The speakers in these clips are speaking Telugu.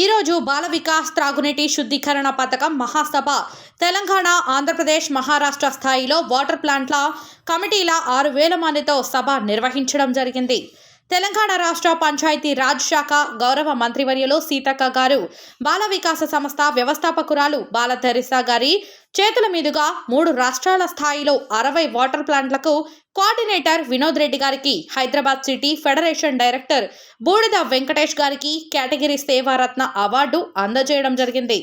ఈరోజు బాల వికాస్ త్రాగునీటి శుద్ధీకరణ పథకం మహాసభ తెలంగాణ, ఆంధ్రప్రదేశ్, మహారాష్ట్ర స్థాయిలో వాటర్ ప్లాంట్ల కమిటీల 6,000 మందితో సభ నిర్వహించడం జరిగింది. తెలంగాణ రాష్ట్ర పంచాయతీ రాజ్ శాఖ గౌరవ మంత్రివర్యులు సీతక్క గారు, బాల వికాస సంస్థ వ్యవస్థాపకురాలు బాల తెరిసా గారి చేతుల మీదుగా 3 రాష్ట్రాల స్థాయిలో 60 వాటర్ ప్లాంట్లకు కోఆర్డినేటర్ వినోద్ రెడ్డి గారికి, హైదరాబాద్ సిటీ ఫెడరేషన్ డైరెక్టర్ బూడిద వెంకటేష్ గారికి కేటగిరీ సేవారత్న అవార్డు అందజేయడం జరిగింది.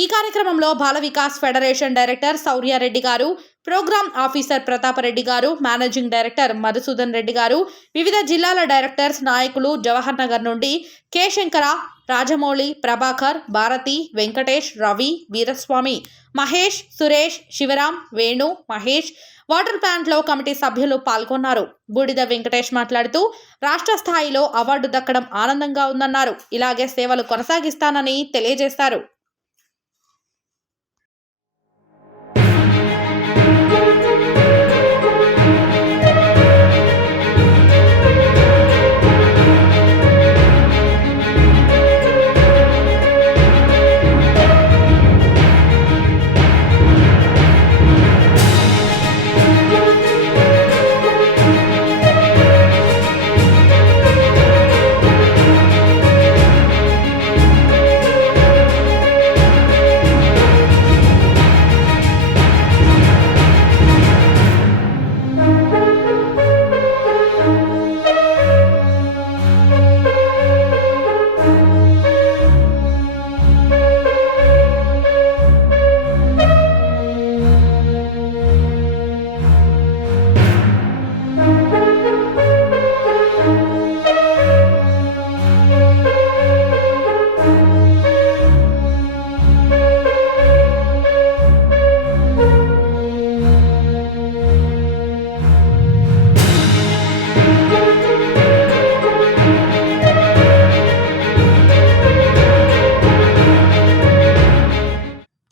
ఈ కార్యక్రమంలో బాల వికాస్ ఫెడరేషన్ డైరెక్టర్ సౌర్యారెడ్డి గారు, ప్రోగ్రామ్ ఆఫీసర్ ప్రతాపరెడ్డి గారు, మేనేజింగ్ డైరెక్టర్ మధుసూదన్ రెడ్డి గారు, వివిధ జిల్లాల డైరెక్టర్స్, నాయకులు జవహర్ నగర్ నుండి కె శంకర, రాజమౌళి, ప్రభాకర్, భారతి, వెంకటేష్, రవి, వీరస్వామి, మహేష్, సురేష్, శివరాం, వేణు, మహేష్, వాటర్ ప్లాంట్లో కమిటీ సభ్యులు పాల్గొన్నారు. బూడిద వెంకటేష్ మాట్లాడుతూ రాష్ట్ర స్థాయిలో అవార్డు దక్కడం ఆనందంగా ఉందన్నారు. ఇలాగే సేవలు కొనసాగిస్తానని తెలియజేశారు.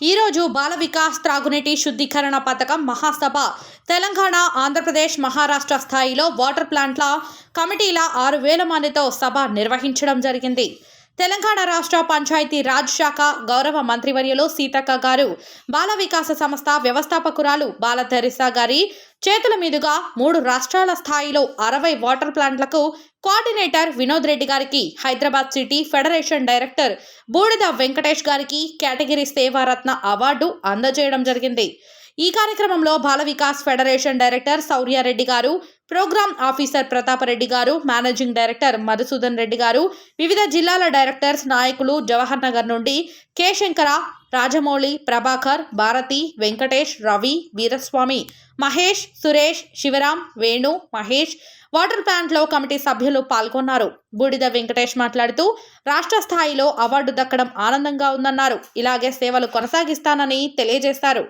ఈరోజు బాల వికాస్ త్రాగునీటి శుద్ధీకరణ పథకం మహాసభ తెలంగాణ, ఆంధ్రప్రదేశ్, మహారాష్ట్ర స్థాయిలో వాటర్ ప్లాంట్ల కమిటీల 6,000 మందితో సభ నిర్వహించడం జరిగింది. తెలంగాణ రాష్ట్ర పంచాయతీ రాజ్ శాఖ గౌరవ మంత్రివర్యులు సీతక్క గారు, బాల వికాస సంస్థ వ్యవస్థాపకురాలు బాల తెరిసా గారి చేతుల మీదుగా 3 రాష్ట్రాల స్థాయిలో 60 వాటర్ ప్లాంట్లకు కోఆర్డినేటర్ వినోద్ రెడ్డి గారికి, హైదరాబాద్ సిటీ ఫెడరేషన్ డైరెక్టర్ బూడిద వెంకటేష్ గారికి కేటగిరీ సేవారత్న అవార్డు అందజేయడం జరిగింది. ఈ కార్యక్రమంలో బాల వికాస్ ఫెడరేషన్ డైరెక్టర్ సౌర్యారెడ్డి గారు, ప్రోగ్రామ్ ఆఫీసర్ ప్రతాపరెడ్డి గారు, మేనేజింగ్ డైరెక్టర్ మధుసూదన్ రెడ్డి గారు, వివిధ జిల్లాల డైరెక్టర్స్, నాయకులు జవహర్ నగర్ నుండి కె శంకర, రాజమౌళి, ప్రభాకర్, భారతి, వెంకటేష్, రవి, వీరస్వామి, మహేష్, సురేష్, శివరాం, వేణు, మహేష్, వాటర్ ప్లాంట్లో కమిటీ సభ్యులు పాల్గొన్నారు. బూడిద వెంకటేష్ మాట్లాడుతూ రాష్ట్ర స్థాయిలో అవార్డు దక్కడం ఆనందంగా ఉందన్నారు. ఇలాగే సేవలు కొనసాగిస్తానని తెలియజేశారు.